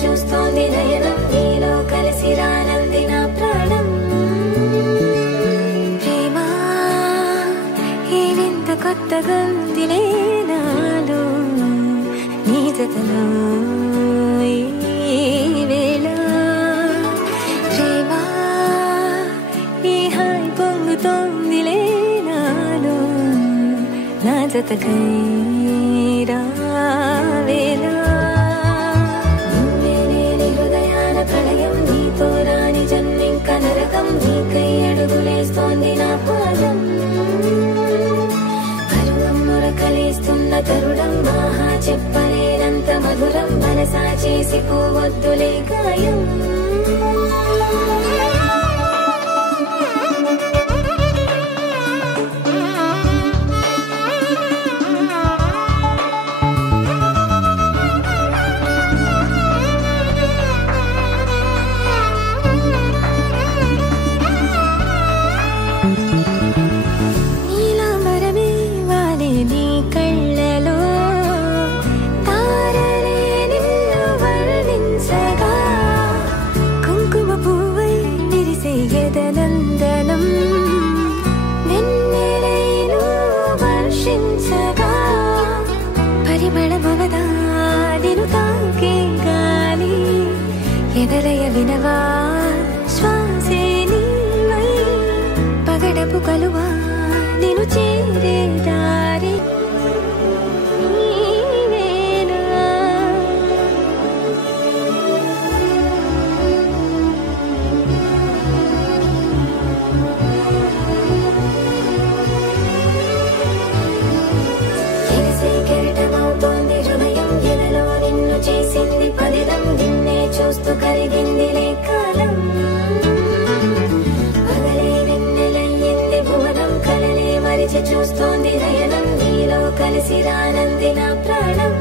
చూస్తోంది నయనం నీలో కలిసి రానంది నా ప్రాణం ప్రేమ ఈ వింత కొత్తగా ఉందిలే నాలో నీ జతలో ఈ వేళ ప్రేమ ఈ హాయి పొంగుతోందిలే నాలో నా జతకై రావేళ ప్రళయం నీతో రాని జన్మింక నరకం నీకై అడుగులేస్తోంది నా పాదం కరుణం మురకలేస్తున్న తరుణం ఆహా చెప్పలేనంత మధురం మనసా చేసి పోవద్దులే గాయం ఎదలయ వినవా శ్వాసే నీవై పగడపు కలువా నిను చేరే దారి నీవేనా ఎగసే కెరటమవుతోంది హృదయం ఎదలో నిన్ను చేసింది పదిలం నిన్నే చూస్తూ కరిగిందిలే కాలం పగలే వెన్నెలయ్యింది భువనం కలలే మరిచి చూస్తోంది నయనం నీలో కలిసి రానంది నా ప్రాణం